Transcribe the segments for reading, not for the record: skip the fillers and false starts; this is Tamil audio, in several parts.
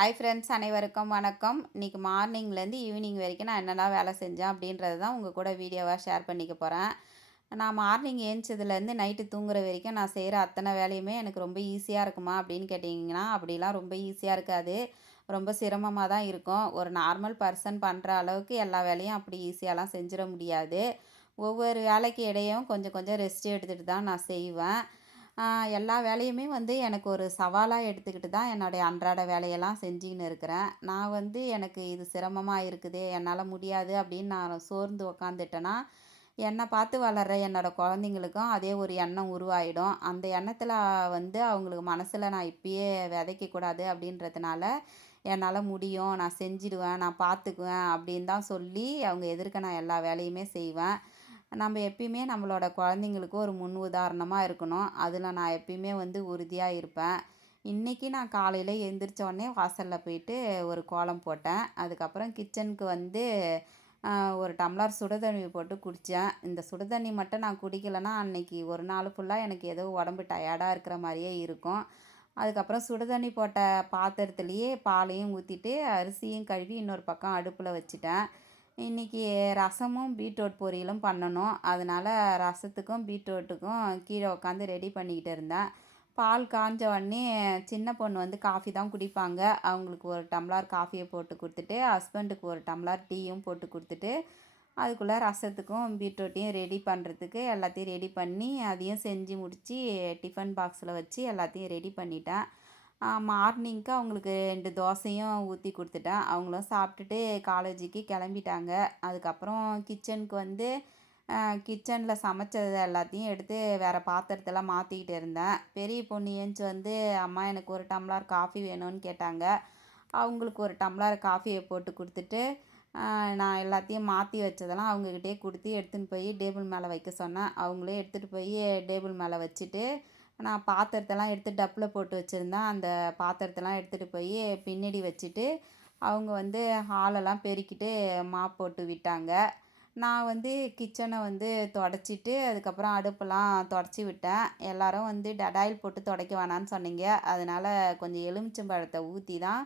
ஹாய் ஃப்ரெண்ட்ஸ், அனைவருக்கும் வணக்கம். இன்றைக்கி மார்னிங்லேருந்து ஈவினிங் வரைக்கும் நான் என்னெல்லாம் வேலை செஞ்சேன் அப்படின்றது தான் உங்கள் கூட வீடியோவாக ஷேர் பண்ணிக்க போகிறேன். நான் மார்னிங் ஏந்திச்சதுலேருந்து நைட்டு தூங்குற வரைக்கும் நான் செய்கிற அத்தனை வேலையுமே எனக்கு ரொம்ப ஈஸியாக இருக்குமா அப்படின்னு கேட்டிங்கன்னா, அப்படிலாம் ரொம்ப ஈஸியாக இருக்காது. ரொம்ப சிரமமாக தான் இருக்கும். ஒரு நார்மல் பர்சன் பண்ணுற அளவுக்கு எல்லா வேலையும் அப்படி ஈஸியாலாம் செஞ்சிட முடியாது. ஒவ்வொரு வேலைக்கு இடையும் கொஞ்சம் கொஞ்சம் ரெஸ்ட் எடுத்துகிட்டு தான் நான் செய்வேன். ஆ, எல்லா வேலையுமே வந்து எனக்கு ஒரு சவாலாக எடுத்துக்கிட்டு தான் என்னுடைய அன்றாட வேலையெல்லாம் செஞ்சுக்கின்னு இருக்கிறேன். நான் வந்து எனக்கு இது சிரமமா இருக்குது, என்னால் முடியாது அப்படின்னு நான் சோர்ந்து உக்காந்துட்டேன்னா, என்னை பார்த்து வளர்ற என்னோட குழந்தைங்களுக்கும் அதே ஒரு எண்ணம் உருவாயிடும். அந்த எண்ணத்தில் வந்து அவங்களுக்கு மனசில் நான் இப்பயே விதைக்கக்கூடாது அப்படின்றதுனால, என்னால் முடியும், நான் செஞ்சிடுவேன், நான் பார்த்துக்குவேன் அப்படின்னு தான் சொல்லி அவங்க எதிர்க்க நான் எல்லா வேலையுமே செய்வேன். நம்ம எப்பயுமே நம்மளோட குழந்தைங்களுக்கு ஒரு முன் உதாரணமா இருக்கணும். அதில நான் எப்பயுமே வந்து உறுதியா இருப்பேன். இன்னைக்கு நான் காலையில எந்திரிச்ச உடனே வாசல்ல போயிட்டு ஒரு கோலம் போட்டேன். அதுக்கப்புறம் கிச்சனுக்கு வந்து அ ஒரு டம்ளர் சுடு தண்ணி போட்டு குடித்தேன். இந்த சுடு தண்ணி மட்டும் நான் குடிக்கலன்னா, அன்னைக்கு ஒரு நாள் ஃபுல்லா எனக்கு ஏதோ உடம்பு டயர்டா இருக்கிற மாரியே இருக்கும். அதுக்கப்புறம் சுடு தண்ணி போட்ட பாத்திரத்திலேயே பாலையும் ஊத்திட்டு, அரிசியும் கழுவி இன்னொரு பக்கம் அடுப்புல வச்சுட்டேன். இன்னைக்கு ரசமும் பீட்ரூட் பொரியலும் பண்ணணும். அதனால ரசத்துக்கும் பீட்ரூட்டுக்கும் கீழே உட்காந்து ரெடி பண்ணிக்கிட்டு இருந்தேன். பால் காய்ஞ்ச உடனே சின்ன பொண்ணு வந்து காஃபி தான் குடிப்பாங்க. அவங்களுக்கு ஒரு டம்ளர் காஃபியை போட்டு கொடுத்துட்டு, ஹஸ்பண்டுக்கு ஒரு டம்ளர் டீயும் போட்டு கொடுத்துட்டு, அதுக்குள்ளே ரசத்துக்கும் பீட்ரூட்டையும் ரெடி பண்ணுறதுக்கு எல்லாத்தையும் ரெடி பண்ணி, அதையும் செஞ்சு முடித்து டிஃபன் பாக்ஸில் வச்சு எல்லாத்தையும் ரெடி பண்ணிட்டேன். மார்னிங்க்கு அவங்களுக்கு 2 தோசையும் ஊற்றி கொடுத்துட்டேன். அவங்களும் சாப்பிட்டுட்டு காலேஜுக்கு கிளம்பிட்டாங்க. அதுக்கப்புறம் கிச்சனுக்கு வந்து கிச்சனில் சமைச்சது எல்லாத்தையும் எடுத்து வேறு பாத்திரத்தெல்லாம் மாற்றிக்கிட்டு இருந்தேன். பெரிய பொண்ணு ஏந்திச்சு வந்து, "அம்மா எனக்கு ஒரு டம்ளர் காஃபி வேணும்னு" கேட்டாங்க. அவங்களுக்கு ஒரு டம்ளர் காஃபியை போட்டு கொடுத்துட்டு, நான் எல்லாத்தையும் மாற்றி வச்சதெல்லாம் அவங்கக்கிட்டயே கொடுத்து எடுத்துன்னு போய் டேபிள் மேலே வைக்க சொன்னேன். அவங்களே எடுத்துகிட்டு போய் டேபிள் மேலே வச்சுட்டு, நான் பாத்திரத்தெல்லாம் எடுத்து டப்பில் போட்டு வச்சுருந்தேன். அந்த பாத்திரத்தெல்லாம் எடுத்துகிட்டு போய் பின்னாடி வச்சுட்டு, அவங்க வந்து ஹாலெல்லாம் பெருக்கிட்டு மாப் போட்டு விட்டாங்க. நான் வந்து கிச்சனை வந்து தொடச்சிட்டு, அதுக்கப்புறம் அடுப்பெல்லாம் தொடச்சி விட்டேன். எல்லாரும் வந்து டடாயில் போட்டு துடைக்க வேணான்னு சொன்னீங்க. அதனால கொஞ்சம் எலுமிச்சம்பழத்த ஊற்றி தான்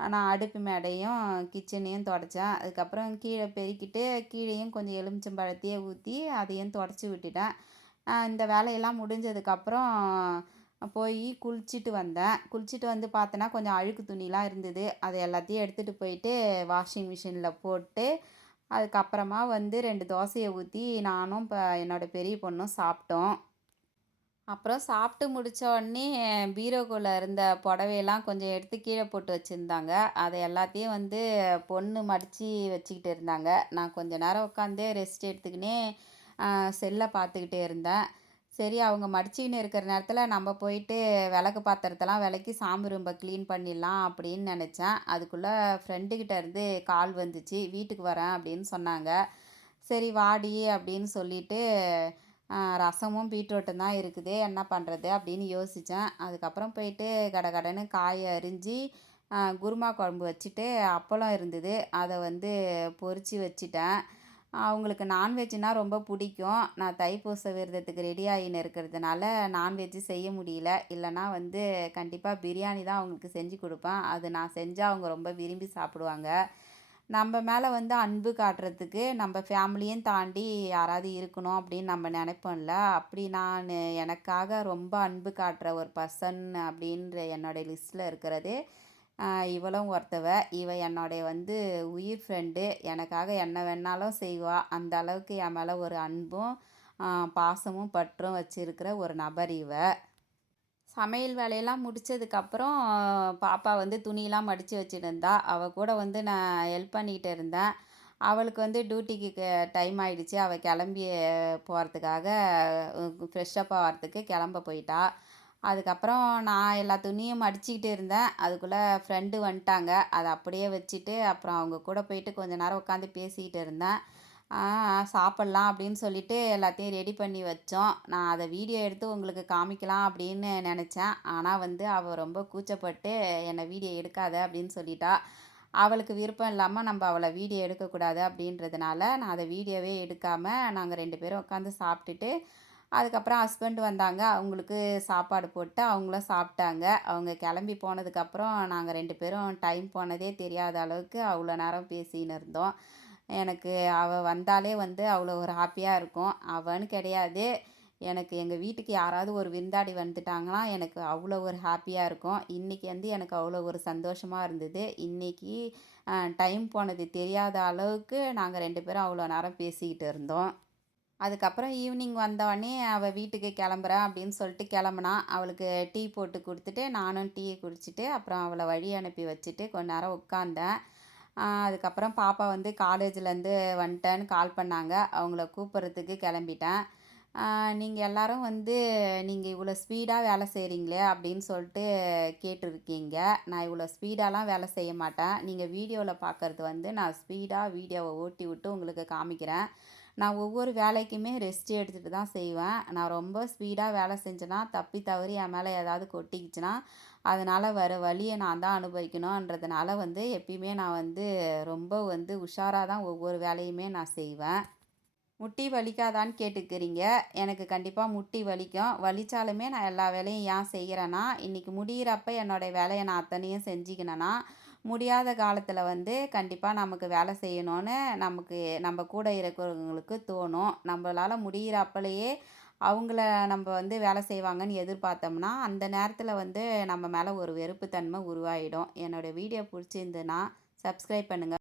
நான் அடுப்பு மேடையும், கிச்சனையும் தொடச்சேன். அதுக்கப்புறம் கீழே பெருக்கிட்டு, கீழேயும் கொஞ்சம் எலுமிச்சம்பழத்தையே ஊற்றி அதையும் தொடச்சி விட்டுட்டேன். இந்த வேலையெல்லாம் முடிஞ்சதுக்கப்புறம் போய் குளிச்சுட்டு வந்தேன். குளிச்சுட்டு வந்து பார்த்தேன்னா, கொஞ்சம் அழுக்கு துணிலாம் இருந்தது. அது எல்லாத்தையும் எடுத்துகிட்டு போயிட்டு வாஷிங் மிஷினில் போட்டு, அதுக்கப்புறமா வந்து 2 தோசைய ஊத்தி நானும் என்னோட பெரிய பொண்ணும் சாப்பிட்டோம். அப்புறம் சாப்பிட்டு முடிச்ச உடனே பீரோக்குள்ள இருந்த புடவையெல்லாம் கொஞ்சம் எடுத்து கீழே போட்டு வச்சுருந்தாங்க. அதை எல்லாத்தையும் வந்து பொண்ணு மடித்து வச்சுக்கிட்டு இருந்தாங்க. நான் கொஞ்ச நேரம் உட்காந்து ரெஸ்ட் எடுத்துக்கினே செல்லை பார்த்துக்கிட்டே இருந்தேன். சரி, அவங்க மடிச்சுக்கின்னு இருக்கிற நேரத்தில் நம்ம போயிட்டு விளக்கு பாத்திரத்தெல்லாம் விளக்கி சாமி ரூம்ப க்ளீன் பண்ணிடலாம் அப்படின்னு நினச்சேன். அதுக்குள்ளே ஃப்ரெண்டுக்கிட்ட இருந்து கால் வந்துச்சு. வீட்டுக்கு வரேன் அப்படின்னு சொன்னாங்க. சரி வாடி அப்படின்னு சொல்லிட்டு, ரசமும் பீட்ரூட்டும் தான் இருக்குது, என்ன பண்ணுறது அப்படின்னு யோசித்தேன். அதுக்கப்புறம் போயிட்டு கடகடன்னு காய அரிஞ்சு குருமா குழம்பு வச்சுட்டு, அப்பளம் இருந்தது, அதை வந்து பொரித்து வச்சுட்டேன். அவங்களுக்கு நான்வெஜ்னா ரொம்ப பிடிக்கும். நான் தைப்பூச விரதத்துக்கு ரெடி ஆகின்னு இருக்கிறதுனால நான்வெஜ்ஜு செய்ய முடியல. இல்லைனா வந்து கண்டிப்பாக பிரியாணி தான் அவங்களுக்கு செஞ்சு கொடுப்பேன். அது நான் செஞ்சால் அவங்க ரொம்ப விரும்பி சாப்பிடுவாங்க. நம்ம மேலே வந்து அன்பு காட்டுறதுக்கு நம்ம ஃபேமிலியும் தாண்டி யாராவது இருக்கணும் அப்படின்னு நம்ம நினைப்போம்ல. அப்படி நான் எனக்காக ரொம்ப அன்பு காட்டுற ஒரு பர்சன் அப்படின்ற என்னோடய லிஸ்ட்டில் இருக்கிறது இவளும் ஒருத்தவ. இவ என்னோடைய வந்து உயிர் ஃப்ரெண்டு. எனக்காக என்ன வேணாலும் செய்வா. அந்த அளவுக்கு என் மேலே ஒரு அன்பும் பாசமும் பற்றும் வச்சிருக்கிற ஒரு நபர் இவ. சமையல் வேலையெல்லாம் முடிச்சதுக்கப்புறம் பாப்பா வந்து துணியெல்லாம் மடித்து வச்சுட்டு இருந்தா. அவள் கூட வந்து நான் ஹெல்ப் பண்ணிக்கிட்டு இருந்தேன். அவளுக்கு வந்து டியூட்டிக்கு டைம் ஆயிடுச்சு. அவள் கிளம்பி போகிறதுக்காக ஃப்ரெஷ்ஷப் ஆகிறதுக்கு கிளம்ப போயிட்டா. அதுக்கப்புறம் நான் எல்லா துணியும் மடிச்சுக்கிட்டு இருந்தேன். அதுக்குள்ளே ஃப்ரெண்டு வந்துட்டாங்க. அதை அப்படியே வச்சுட்டு அப்புறம் அவங்க கூட போயிட்டு கொஞ்ச நேரம் உட்காந்து பேசிக்கிட்டு இருந்தேன். சாப்பிட்லாம் அப்படின்னு சொல்லிட்டு எல்லாத்தையும் ரெடி பண்ணி வச்சோம். நான் அதை வீடியோ எடுத்து உங்களுக்கு காமிக்கலாம் அப்படின்னு நினச்சேன். ஆனால் வந்து அவள் ரொம்ப கூச்சப்பட்டு என்னை வீடியோ எடுக்காத அப்படின்னு சொல்லிட்டா. அவளுக்கு விருப்பம் இல்லாமல் நம்ம அவளை வீடியோ எடுக்கக்கூடாது அப்படின்றதுனால நான் அதை வீடியோவே எடுக்காமல் நாங்கள் 2 பேரும் உட்காந்து சாப்பிட்டுட்டு அதுக்கப்புறம் ஹஸ்பண்ட் வந்தாங்க. அவங்களுக்கு சாப்பாடு போட்டு அவங்களும் சாப்பிட்டாங்க. அவங்க கிளம்பி போனதுக்கப்புறம் நாங்க 2 பேரும் டைம் போனதே தெரியாத அளவுக்கு அவ்வளோ நேரம் பேசின்னு இருந்தோம். எனக்கு அவ வந்தாலே வந்து அவ்வளோ ஒரு ஹாப்பியா இருக்கும். அவன்னு கிடையாது. எனக்கு எங்க வீட்டுக்கு யாராவது ஒரு விருந்தாடி வந்துட்டாங்கன்னா, எனக்கு அவ்வளோ ஒரு ஹாப்பியா இருக்கும். இன்னைக்கு வந்து எனக்கு அவ்வளோ ஒரு சந்தோஷமா இருந்தது. இன்னைக்கு டைம் போனது தெரியாத அளவுக்கு நாங்க 2 பேரும் அவ்வளோ நேரம் பேசிக்கிட்டு இருந்தோம். அதுக்கப்புறம் ஈவினிங் வந்தோடனே அவ வீட்டுக்கு கிளம்புறேன் அப்படின்னு சொல்லிட்டு கிளம்புனா. அவளுக்கு டீ போட்டு குடுத்துட்டு, நானும் டீ குடிச்சிட்டு, அப்புறம் அவள வழி அனுப்பி வச்சுட்டு கொஞ்ச நேரம் உட்காந்தேன். அதுக்கப்புறம் பாப்பா வந்து காலேஜ்லேருந்து வந்துட்டேன்னு கால் பண்ணாங்க. அவங்கள கூப்பிட்றதுக்கு கிளம்பிட்டேன். நீங்க எல்லாரும் வந்து நீங்க இவ்வளோ ஸ்பீடா வேலை செய்றீங்களே அப்படின்னு சொல்லிட்டு கேட்டுருக்கீங்க. நான் இவ்வளோ ஸ்பீடாலாம் வேலை செய்ய மாட்டேன். நீங்க வீடியோல பார்க்கறது வந்து நான் ஸ்பீடா வீடியோவ ஓட்டி விட்டு உங்களுக்கு காமிக்கிறேன். நான் ஒவ்வொரு வேலைக்குமே ரெஸ்ட் எடுத்துட்டு தான் செய்வேன். நான் ரொம்ப ஸ்பீடா வேலை செஞ்சேன்னா, தப்பி தவறி என் மேல ஏதாவது கொட்டிக்கிச்சுன்னா, அதனால வர வலிய நான் தான் அனுபவிக்கணுன்றதுனால வந்து எப்பயுமே நான் வந்து ரொம்ப வந்து உஷாரா தான் ஒவ்வொரு வேலையுமே நான் செய்வேன். முட்டி வலிக்காதான்னு கேட்டுக்கிறீங்க. எனக்கு கண்டிப்பா முட்டி வலிக்கும். வலிச்சாலுமே நான் எல்லா வேலையும் ஏன் செய்கிறேன்னா, இன்னைக்கு முடியிறப்ப என்னோட வேலைய நான் அத்தனையும் செஞ்சுக்கினேன்னா, முடியாத காலத்தில வந்து கண்டிப்பா நமக்கு வேலை செய்யணும்னு நமக்கு நம்ம கூட இருக்கிறவங்களுக்கு தோணும். நம்பளால முடியிற அப்பலேயே அவங்கள நம்ப வந்து வேலை செய்வாங்கன்னு எதிர்பார்த்தோம்னா, அந்த நேரத்தில வந்து நம்ம மேல ஒரு வெறுப்பு தன்மை உருவாயிடும். என்னோட வீடியோ புடிச்சிருந்ததுன்னா, சப்ஸ்கிரைப் பண்ணுங்க.